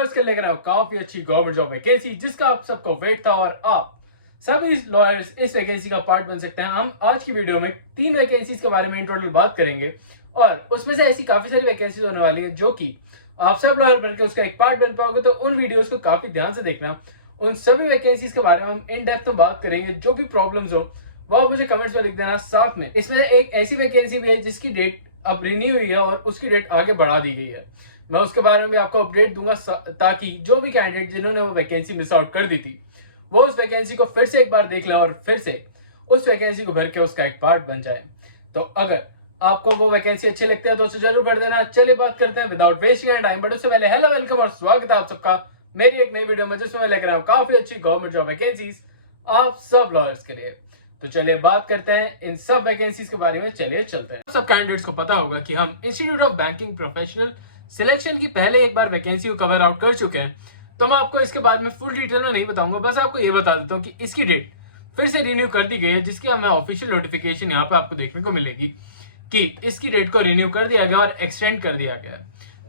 Lawyers के लेकर आओ काफी अच्छी गवर्नमेंट जॉब वैकेंसी जिसका आप सबको वेट था और आप सभी लॉयर्स इस वैकेंसी का पार्ट बन सकते हैं। हम आज की वीडियो में 3 वैकेंसीज के बारे में इन टोटल बात करेंगे और उसमें से ऐसी काफी सारी वैकेंसीज होने वाली है जो कि आप सब लॉयर बनकर उसका एक पार्ट बन पाओगे। तो उन वीडियोस को काफी ध्यान से देखना। उन सभी वैकेंसीज के बारे में हम इन डेप्थ में बात करेंगे। जो भी प्रॉब्लम्स हो वो आप मुझे कमेंट्स में लिख देना। साथ में इसमें एक ऐसी वैकेंसी भी है जिसकी डेट अब रिन्यू हुई है और उसकी डेट आगे बढ़ा दी गई है। मैं उसके बारे में भी आपको अपडेट दूंगा ताकि जो भी कैंडिडेट जिन्होंने वो वैकेंसी मिस आउट कर दी थी वो उस वैकेंसी को फिर से एक बार देख लें और फिर से उस वैकेंसी को भर के उसका एक पार्ट बन जाए। तो अगर आपको वो वैकेंसी अच्छे लगते हैं तो उसे जरूर भर देना। चलिए बात करते हैं without wasting any time. But उससे पहले हेलो वेलकम और स्वागत है आप सबका मेरी एक नई वीडियो में जिसमें मैं लेकर आया हूं काफी अच्छी गवर्नमेंट जॉब वैकेंसीज आप सब लॉयर्स के लिए। तो चलिए बात करते हैं इन सब वैकेंसीज के बारे में। चलिए चलते हैं। सब कैंडिडेट्स को पता होगा कि हम institute of banking professional selection की पहले एक बार वैकेंसी को कवर आउट कर चुके हैं। तो मैं आपको इसके बाद में फुल डिटेल में नहीं बताऊंगा, बस आपको ये बता देता हूँ कि इसकी डेट फिर से रिन्यू कर दी गई है जिसकी हमें ऑफिशियल नोटिफिकेशन यहाँ पे आपको देखने को मिलेगी कि इसकी डेट को रिन्यू कर दिया गया और एक्सटेंड कर दिया गया।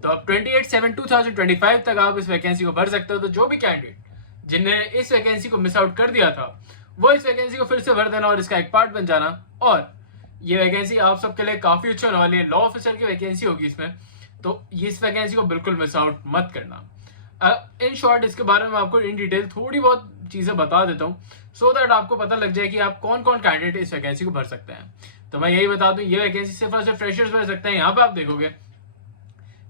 तो अब 28/7/2025 तक आप इस वैकेंसी को भर सकते हो। तो जो भी कैंडिडेट जिन्हें इस वैकेंसी को मिस आउट कर दिया था वो इस वैकेंसी को फिर से भर देना और इसका एक पार्ट बन जाना। और ये वैकेंसी आप सबके लिए काफी अच्छी होने वाली है। लॉ ऑफिसर की वैकेंसी होगी इसमें, तो इस वैकेंसी को बिल्कुल मिस आउट मत करना। इन शॉर्ट इसके बारे में आपको इन डिटेल थोड़ी बहुत चीजें बता देता हूँ सो दैट आपको पता लग जाए कि आप कौन कौन कैंडिडेट इस वैकेंसी को भर सकते हैं। तो मैं यही बता दूं, ये वैकेंसी सिर्फ और सिर्फ फ्रेशर्स भर सकते हैं। यहाँ पे आप देखोगे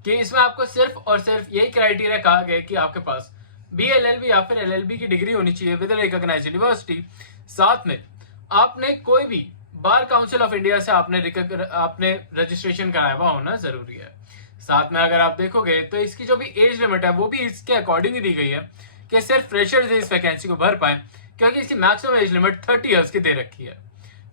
कि इसमें आपको सिर्फ और सिर्फ यही क्राइटेरिया कहा गया कि आपके पास BLLB या फिर LLB की डिग्री होनी चाहिए विद रिकॉग्नाइज्ड यूनिवर्सिटी। साथ में आपने कोई भी बार काउंसिल ऑफ इंडिया से आपने रजिस्ट्रेशन कराया हुआ होना जरूरी है। साथ में अगर आप देखोगे तो इसकी जो भी एज लिमिट है वो भी इसके अकॉर्डिंग ही दी गई है कि सिर्फ फ्रेशर्स इस वैकेंसी को भर पाए, क्योंकि इसकी मैक्सिमम एज लिमिट 30 इयर्स की दे रखी है।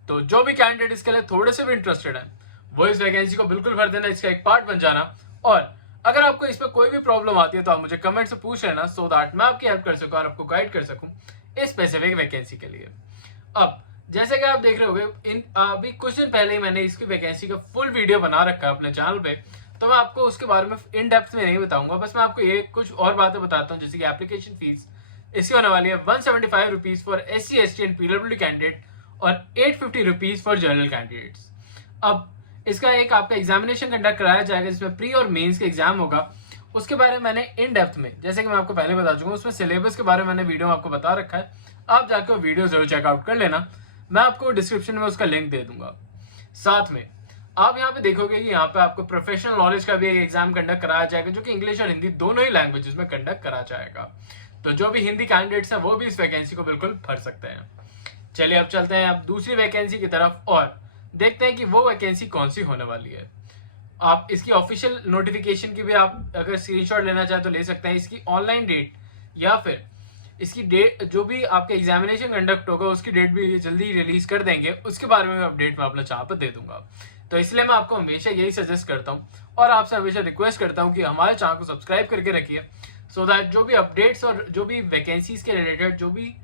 तो जो भी कैंडिडेट इसके लिए थोड़े से भी इंटरेस्टेड है वो इस वैकेंसी को बिल्कुल भर देना, इसका एक पार्ट बन जाना। और अगर आपको इसमें कोई भी प्रॉब्लम आती है तो आप मुझे कमेंट से पूछ लेना सो दैट मैं आपकी हेल्प कर सकूं और आपको गाइड कर सकूं इस स्पेसिफिक वैकेंसी के लिए। अब जैसे कि आप देख रहे होंगे अभी कुछ दिन पहले ही मैंने इसकी वैकेंसी का फुल वीडियो बना रखा है अपने चैनल पे, तो मैं आपको उसके बारे में इन डेप्थ में नहीं बताऊंगा। बस मैं आपको ये कुछ और बातें बताता हूँ, जैसे कि एप्लीकेशन फीस इसकी होने वाली है 175 rupees for SC ST and PWD candidate और 850 रुपीज फॉर जनरल कैंडिडेट्स। अब इसका एक आपका एग्जामिनेशन कंडक्ट कराया जाएगा जिसमें प्री और मेंस का एग्जाम होगा। उसके बारे में मैंने इन डेप्थ में, जैसे कि मैं आपको पहले बता चुका हूँ, उसमें सिलेबस के बारे में मैंने वीडियो में आपको बता रखा है। आप जाकर वो वीडियो जरूर चेकआउट कर लेना, मैं आपको डिस्क्रिप्शन में उसका लिंक दे दूंगा। साथ में आप यहाँ पे देखोगे कि यहाँ पे आपको प्रोफेशनल नॉलेज का भी एक एग्जाम कंडक्ट कराया जाएगा जो कि इंग्लिश और हिंदी दोनों ही लैंग्वेजेस में कंडक्ट करा जाएगा। तो जो भी हिंदी कैंडिडेट्स हैं वो भी इस वैकेंसी को बिल्कुल भर सकते हैं। चलिए अब चलते हैं अब दूसरी वैकेंसी की तरफ और देखते हैं कि वो वैकेंसी कौन सी होने वाली है। आप इसकी ऑफिशियल नोटिफिकेशन की भी आप अगर स्क्रीनशॉट लेना चाहे तो ले सकते हैं। इसकी ऑनलाइन डेट या फिर इसकी डेट जो भी आपका एग्जामिनेशन कंडक्ट होगा उसकी डेट भी जल्दी रिलीज कर देंगे, उसके बारे में अपडेट मैं अपना चैनल पर दे दूंगा। तो इसलिए मैं आपको हमेशा यही सजेस्ट करता हूँ और आपसे हमेशा रिक्वेस्ट करता हूँ कि हमारे चैनल को सब्सक्राइब करके रखिए सो दैट जो भी अपडेट्स और जो भी वैकेंसीज के रिलेटेड जो भी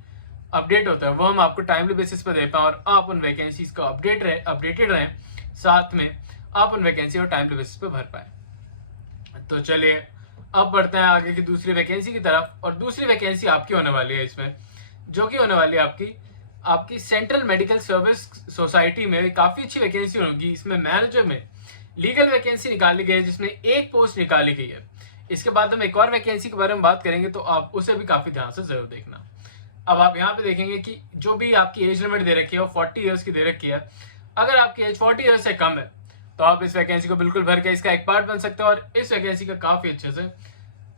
अपडेट होता है वो हम आपको टाइमली बेसिस पर दे पाएं और आप उन वैकेंसीज को अपडेटेड रहें, साथ में आप उन वैकेंसी और टाइमली बेसिस पर भर पाए। तो चलिए अब बढ़ते हैं आगे की दूसरी वैकेंसी की तरफ। और दूसरी वैकेंसी आपकी होने वाली है इसमें, जो कि होने वाली है आपकी सेंट्रल मेडिकल सर्विस सोसाइटी में। काफी अच्छी वैकेंसी होगी। इसमें मैनेजर में लीगल वैकेंसी निकाली गई है जिसमें एक पोस्ट निकाली गई है। इसके बाद हम एक और वैकेंसी के बारे में बात करेंगे तो आप उसे भी काफी ध्यान से जरूर देखना। अब आप यहाँ पे देखेंगे कि जो भी आपकी एज लिमिट दे रखी है वो 40 इयर्स की दे रखी है। अगर आपकी एज 40 इयर्स से कम है तो आप इस वैकेंसी को बिल्कुल भर के इसका एक पार्ट बन सकते हो और इस वैकेंसी का काफी अच्छे से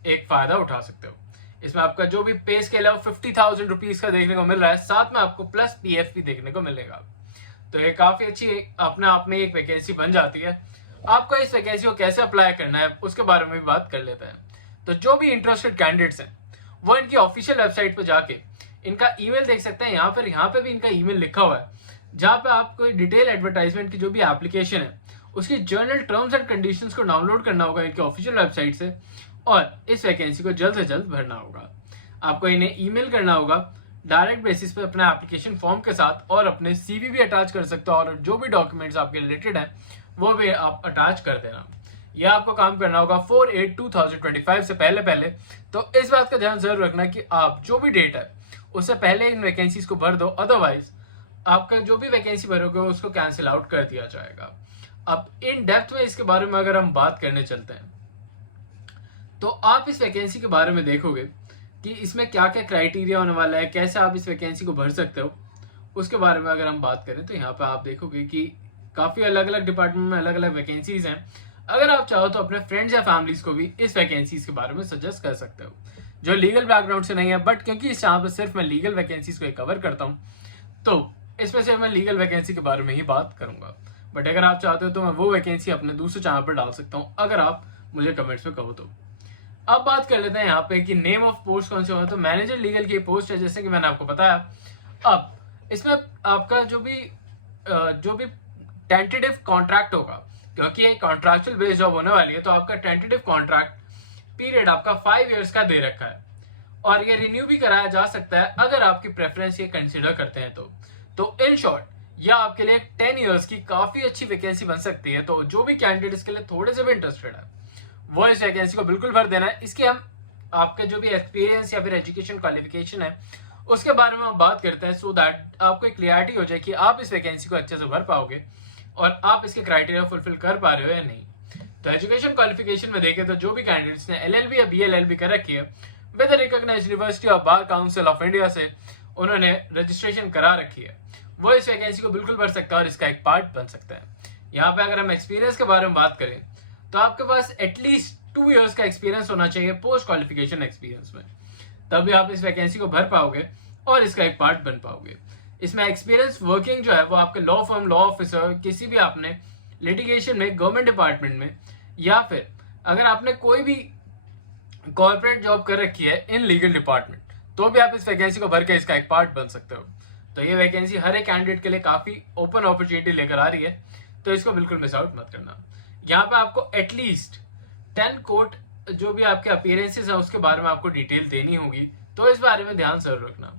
एक फायदा उठा सकते हो। इसमें आपका जो भी पे स्केल है वो 50,000 रुपीज का देखने को मिल रहा है, साथ में आपको प्लस PF भी देखने को मिलेगा। तो ये काफी अच्छी अपने आप में एक वैकेंसी बन जाती है। आपको इस वैकेंसी को कैसे अप्लाई करना है उसके बारे में भी बात कर लेते हैं। तो जो भी इंटरेस्टेड कैंडिडेट्स हैं वो इनकी ऑफिशियल वेबसाइट पर जाके इनका ईमेल देख सकते हैं। यहाँ पे भी इनका ईमेल लिखा हुआ है जहाँ पे आपको डिटेल एडवर्टाइजमेंट की जो भी एप्लीकेशन है उसकी जर्नल टर्म्स एंड कंडीशंस को डाउनलोड करना होगा इनकी ऑफिशियल वेबसाइट से और इस वैकेंसी को जल्द से जल्द भरना होगा। आपको इन्हें ईमेल करना होगा डायरेक्ट बेसिस पे अपना एप्लीकेशन फॉर्म के साथ और अपने CV भी अटैच कर सकते हो और जो भी डॉक्यूमेंट्स आपके रिलेटेड हैं वो भी आप अटैच कर देना। या आपको काम करना होगा 4/8/2025 से पहले पहले। तो इस बात का ध्यान जरूर रखना कि आप जो भी डेट है उससे पहले इन वैकेंसीज को भर दो, अदरवाइज आपका जो भी वैकेंसी भरोगे उसको कैंसिल आउट कर दिया जाएगा। अब इन डेप्थ में इसके बारे में अगर हम बात करने चलते हैं तो आप इस वैकेंसी के बारे में देखोगे कि इसमें क्या क्या क्राइटेरिया होने वाला है, कैसे आप इस वैकेंसी को भर सकते हो, उसके बारे में अगर हम बात करें तो यहाँ पे आप देखोगे कि काफ़ी अलग अलग डिपार्टमेंट में अलग अलग वैकेंसीज हैं। अगर आप चाहो तो अपने फ्रेंड्स या फैमिलीज को भी इस वैकेंसीज के बारे में सजेस्ट कर सकते हो जो लीगल बैकग्राउंड से नहीं है, बट क्योंकि इस यहाँ पर सिर्फ मैं लीगल वैकेंसीज को कवर करता हूँ तो इसमें से मैं लीगल वैकेंसी के बारे में ही बात करूंगा। बट अगर आप चाहते हो तो मैं वो वैकेंसी अपने दूसरे चैनल पर डाल सकता हूँ, अगर आप मुझे कमेंट्स में कहो तो। अब बात कर लेते हैं यहाँ पे कि नेम ऑफ पोस्ट कौन से होगा। तो मैनेजर लीगल की पोस्ट है, जैसे कि मैंने आपको बताया। अब इसमें आपका जो भी टेंटेटिव कॉन्ट्रैक्ट होगा, क्योंकि ये कॉन्ट्रैक्चुअल बेस्ड जॉब होने वाली है, तो आपका टेंटेटिव कॉन्ट्रैक्ट पीरियड आपका 5 इयर्स का दे रखा है और ये रिन्यू भी कराया जा सकता है अगर आपकी प्रेफरेंस ये कंसीडर करते हैं तो इन शॉर्ट यह आपके लिए 10 इयर्स की काफी अच्छी वैकेंसी बन सकती है। तो जो भी कैंडिडेट इसके लिए थोड़े से भी इंटरेस्टेड है वो इस वैकेंसी को बिल्कुल भर देना है। इसके हम आपके जो भी एक्सपीरियंस या फिर एजुकेशन क्वालिफिकेशन है उसके बारे में हम बात करते हैं, सो दैट आपको एक क्लियरिटी हो जाए कि आप इस वैकेंसी को अच्छे से भर पाओगे और आप इसके क्राइटेरिया फुलफिल कर पा रहे हो या नहीं। तो एजुकेशन क्वालिफिकेशन में देखें तो जो भी कैंडिडेट्स ने LLB या BLLB कर रखी है with recognised university of Bar Council of India से उन्होंने रजिस्ट्रेशन करा रखी है, वो इस वैकेंसी को बिल्कुल भर सकता है और इसका एक पार्ट बन सकता है। यहाँ पे अगर हम एक्सपीरियंस के बारे में बात करें तो आपके पास एटलीस्ट 2 इयर्स का एक्सपीरियंस होना चाहिए पोस्ट क्वालिफिकेशन एक्सपीरियंस में, तभी आप इस वैकेंसी को भर पाओगे और इसका एक पार्ट बन पाओगे। इसमें एक्सपीरियंस वर्किंग जो है वो आपके लॉ फर्म, लॉ ऑफिसर, किसी भी आपने लिटिगेशन में, गवर्नमेंट डिपार्टमेंट में, या फिर अगर आपने कोई भी कॉर्पोरेट जॉब कर रखी है इन लीगल डिपार्टमेंट, तो भी आप इस वैकेंसी को भर के इसका एक पार्ट बन सकते हो। तो ये वैकेंसी हर एक कैंडिडेट के लिए काफी ओपन अपॉर्चुनिटी लेकर आ रही है, तो इसको बिल्कुल मिस आउट मत करना। यहाँ पे आपको एटलीस्ट 10 कोर्ट जो भी आपके अपीयरेंसेस हैं उसके बारे में आपको डिटेल देनी होगी, तो इस बारे में ध्यान जरूर रखना।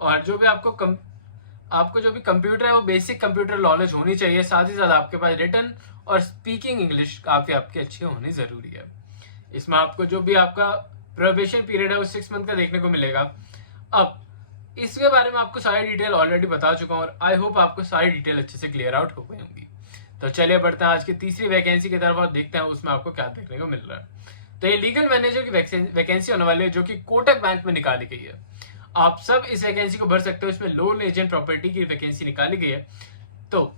और जो भी आपको जो भी कंप्यूटर है वो बेसिक कंप्यूटर नॉलेज होनी चाहिए, साथ ही साथ आपके पास रिटन और स्पीकिंग इंग्लिश काफी आपकी अच्छी होनी जरूरी है। इसमें आपको जो भी आपका प्रोबेशन पीरियड है वो 6 मंथ का देखने को मिलेगा। अब इसके बारे में आपको सारी डिटेल ऑलरेडी बता चुका हूँ और आई होप आपको सारी डिटेल अच्छे से क्लियर आउट हो गई होंगी। तो चलिए बढ़ते हैं आज की तीसरी वैकेंसी की तरफ और देखते हैं उसमें आपको क्या देखने को मिल रहा है। तो ये लीगल मैनेजर की वैकेंसी होने वाली है जो कि कोटक बैंक में निकाली गई है। आप सब इस वैकेंसी को भर सकते हो। इसमें लोन एजेंट प्रॉपर्टी की वैकेंसी निकाली गई है। तो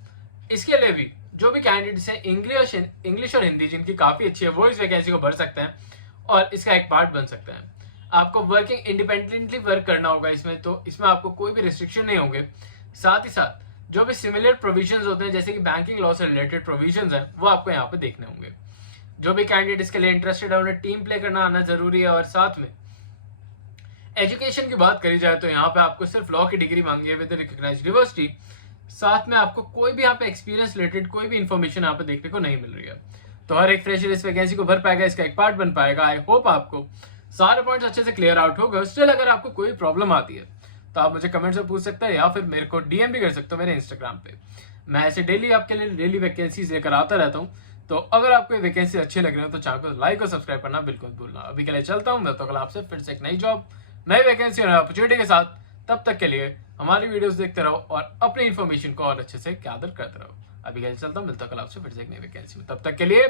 इसके लिए भी जो भी कैंडिडेट्स हैं इंग्लिश और हिंदी जिनकी काफी अच्छी है वो इस वैकेंसी को भर सकते हैं और इसका एक पार्ट बन सकते हैं। आपको वर्किंग इंडिपेंडेंटली वर्क करना होगा इसमें, तो इसमें आपको कोई भी रिस्ट्रिक्शन नहीं होंगे। साथ ही साथ जो भी सिमिलर प्रोविजंस होते हैं जैसे कि बैंकिंग लॉ से रिलेटेड प्रोविजंस हैं वो आपको यहाँ पे देखने होंगे। जो भी कैंडिडेट इसके लिए इंटरेस्टेड है उन्हें टीम प्ले करना आना जरूरी है। और साथ में एजुकेशन की बात करी जाए तो यहाँ पे आपको सिर्फ लॉ की डिग्री मांगी है विद रिकॉग्नाइज्ड यूनिवर्सिटी। साथ में आपको कोई भी यहाँ पे एक्सपीरियंस रिलेटेड कोई भी इंफॉर्मेशन यहाँ पे देखने को नहीं मिल रही है। तो हर एक फ्रेशर इस वैकेंसी को भर पाएगा, इसका एक पार्ट बन पाएगा। आई होप आपको सारे पॉइंट्स अच्छे से क्लियर आउट हो गए। स्टिल अगर आपको कोई प्रॉब्लम आती है तो आप मुझे कमेंट से पूछ सकते हैं या फिर मेरे को DM भी कर सकते हो मेरे इंस्टाग्राम पे। मैं ऐसे डेली आपके लिए डेली वैकेंसीज लेकर आता रहता हूँ। तो अगर आपको ये वैकेंसी अच्छी लग रही है तो चैनल को लाइक और सब्सक्राइब करना बिल्कुल भूलना। अभी के लिए चलता हूँ, मैं तो कल आपसे फिर से एक नई जॉब, नई वैकेंसी और अपॉर्चुनिटी के साथ। तब तक के लिए हमारी वीडियोस देखते रहो और अपनी इन्फॉर्मेशन को और अच्छे से गैदर करते रहो। अभी के लिए चलता हूँ, मिलता हूँ कल आपसे फिर से एक नई वैकेंसी में। तब तक के लिए